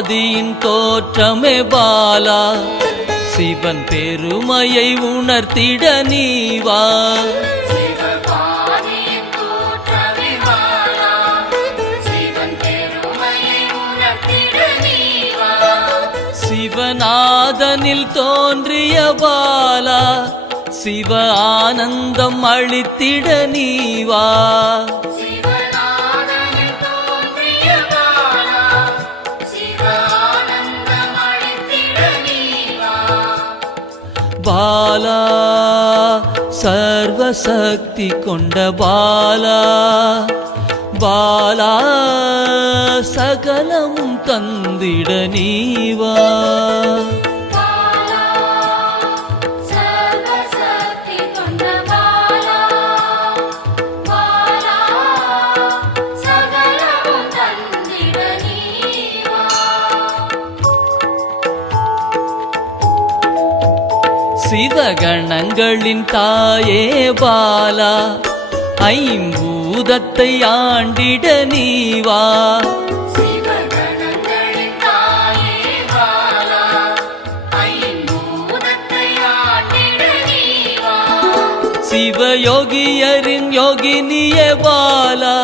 ஆதியின் தோற்றமே பாலா, சிவன் பெருமையை உணர்த்திட நீவா. சிவநாதனில் தோன்றிய பாலா, சிவ ஆனந்தம் அளித்திட நீவா. பாலா சர்வசக்தி கொண்ட பாலா, பாலா சகலமும் தந்திட நீவா. சிவகணங்களின் தாயே பாலா, ஐம்பூதத்தை ஆண்டிட நீவா. சிவயோகியரின் யோகினியே பாலா,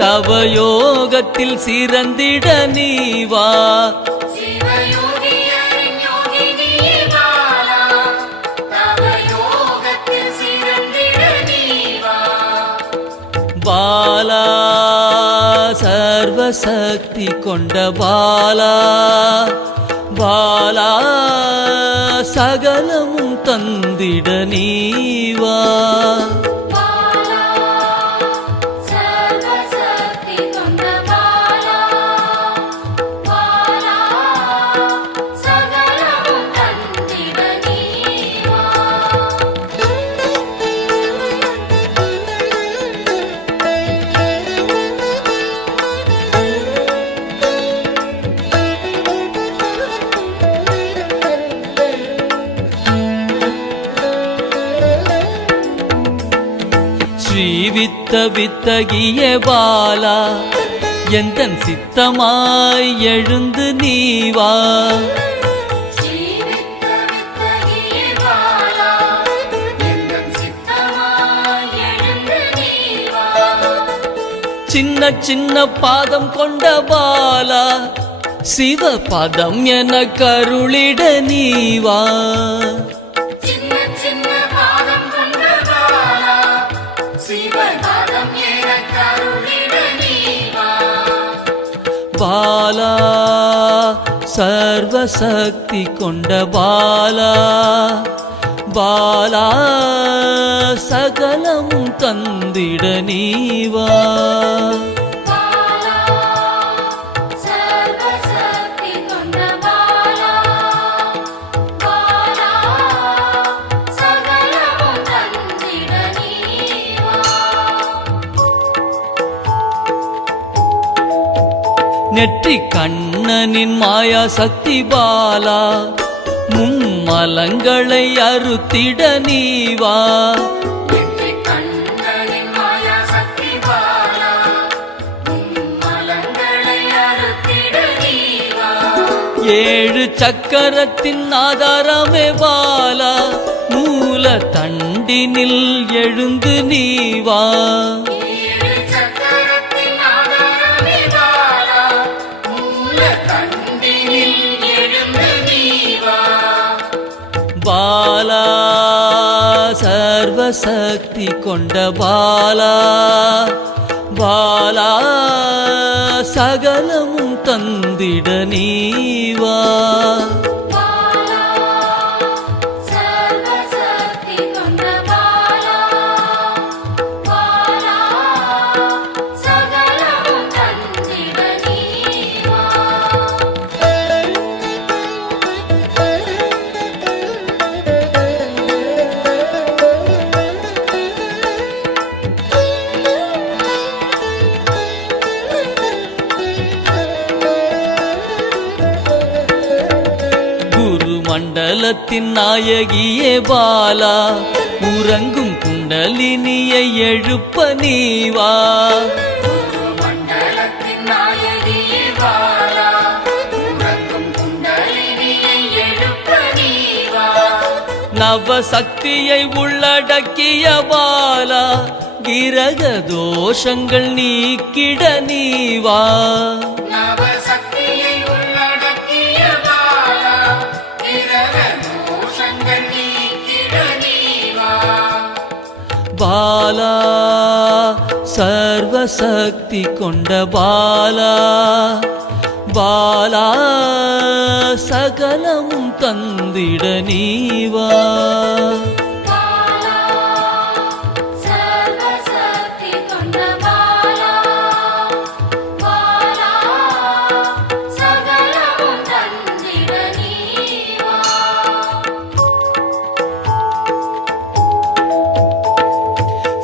தவ யோகத்தில் சிறந்திட நீவா. பாலா சர்வசக்தி கொண்ட பாலா, பாலா சகலமும் தந்திட நீவா. ஸ்ரீவித்த வித்தகிய பாலா, எந்தன் சித்தமாய் எழுந்து நீவா. சின்ன சின்ன பாதம் கொண்ட பாலா, சிவ பதம் என கருளிட நீவா. பாலா சர்வசக்தி கொண்ட பாலா, பாலா சகலமும் தந்திட நீவா. நெற்றி கண்ணனின் மாயா சக்தி பாலா, மும்மலங்களை அறுத்திட நீவா. ஏழு சக்கரத்தின் ஆதாரமே பாலா, மூல தண்டினில் எழுந்து நீவா. பாலா சர்வசக்தி கொண்ட பாலா, பாலா சகலமும் தந்திட நீவா. மண்டலத்தின் நாயகியே பாலா, உறங்கும் குண்டலினியை எழுப்ப நீவா. மண்டலத்தின் நாயகியே பாலா, நவசக்தியை உள்ளடக்கிய பாலா கிரக தோஷங்கள் நீக்கிட நீவா நவசக்தியை உள்ளடக்கிய பாலா கிரக தோஷங்கள் நீக்கிட நீவா பாலா சர்வசக்தி கொண்ட பாலா பாலா சகலமும் தந்திட நீவா பாலா சர்வசக்தி கொண்ட பாலா பாலா சகலமும் தந்திட நீவா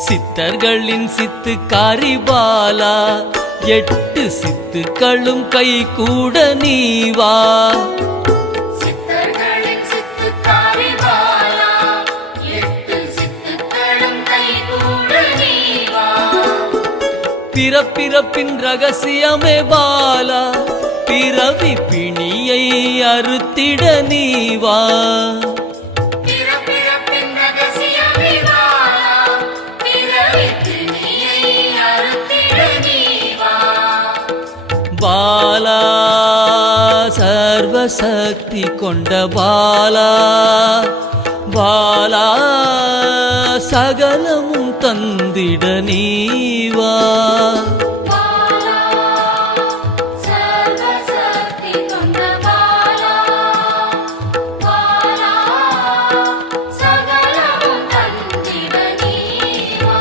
சித்தர்களின் சித்துக்காரி பாலா 8 சித்துக்களும் கை கூட நீவா சித்தர்களின் சித்துக்காரி பாலா 8 சித்துக்களும் கைகூட நீவா பிறப்பிறப்பின் ரகசியமே பாலா பிறவி பிணியை அறுத்திட நீவா பிறப்பிறப்பின் ரகசியமே பாலா பிறவி பிணியை அறுத்திட நீவா பாலா சர்வசக்தி கொண்ட பாலா பாலா சகலமும் தந்திட நீவா பாலா சர்வசக்தி கொண்ட பாலா பாலா சகலமும் தந்திட நீவா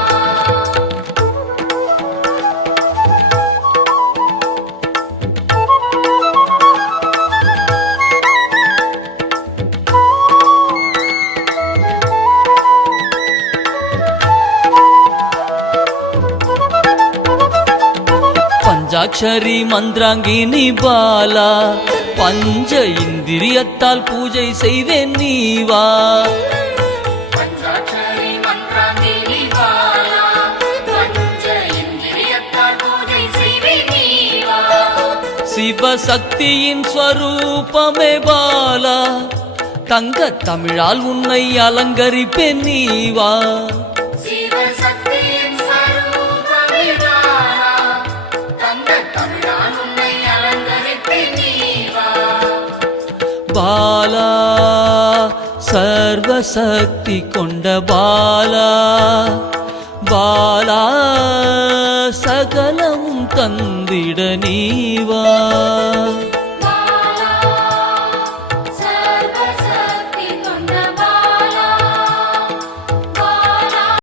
பஞ்சாட்சரி மந்திராங்கினி பாலா பஞ்ச இந்திரியத்தால் பூஜை செய்வேன் நீவா பஞ்சாட்சரி மந்திராங்கினி பாலா பஞ்ச இந்திரியத்தால் பூஜை செய்வேன் நீவா சிவசக்தியின் ஸ்வரூபமே பாலா தங்க தமிழால் உன்னை அலங்கரிப்பேன் நீவா சிவசக்தியின் ஸ்வரூபமே பாலா தங்க தமிழால் உன்னை அலங்கரிப்பேன் நீவா பாலா சர்வசக்தி கொண்ட பாலா பாலா சகலமும் தந்திட நீவா